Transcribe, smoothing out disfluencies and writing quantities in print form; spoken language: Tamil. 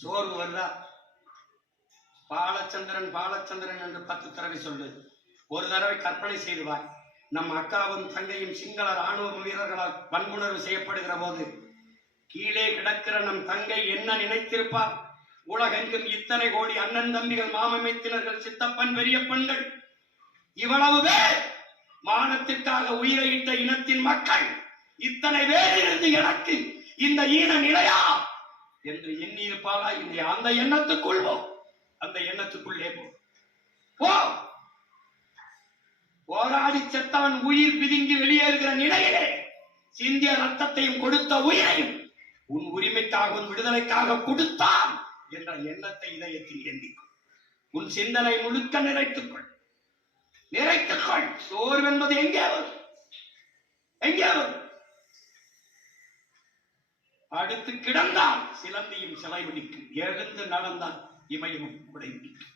சோர்வு வருதா? பாலச்சந்திரன் பாலச்சந்திரன் என்று 10 தடவை சொல்லு. ஒரு தடவை கற்பனை செய்துவார். நம் அக்காவும் தங்கையும் சிங்கள ராணுவ வீரர்களால் வன்புணர்வு செய்யப்படுகிற போது கீழே கிடக்கிற நம் தங்கை என்ன நினைத்திருப்பார்? உலகெங்கும் இத்தனை கோடி அண்ணன் தம்பிகள், மாமமைத்தினர்கள், சித்தப்பன், பெரியப்பன்கள், இவ்வளவு பேர் மானத்திற்காக உயிரையிட்ட இனத்தின் மக்கள், இத்தனை பேர் இருந்து எனக்கு இந்த ஈன நிலையா என்று எண்ணி இருப்பாளா? இல்லை. அந்த எண்ணத்துக்குள் போ, அந்த எண்ணத்துக்குள்ளே போ. போராடி செத்தவன் உயிர் பிதுங்கி வெளியேறுகிற நிலையிலே சிந்திய ரத்தத்தையும் கொடுத்த உயிரையும் உன் உரிமைக்காக, உன் விடுதலைக்காக கொடுத்தான் என்ற எண்ணத்தை இதயத்தில் எண்ணிக்கொள். உன் சிந்தனை முழுக்க நிறைத்துக்கொள். சோர்வு என்பது எங்கே வரும்? எங்கே வரும்? அடுத்து கிடந்தால் சிலந்தியும் சிலை பிடிக்கும், எழுந்து நடந்தால் இமயமும் உடைபிடிக்கும்.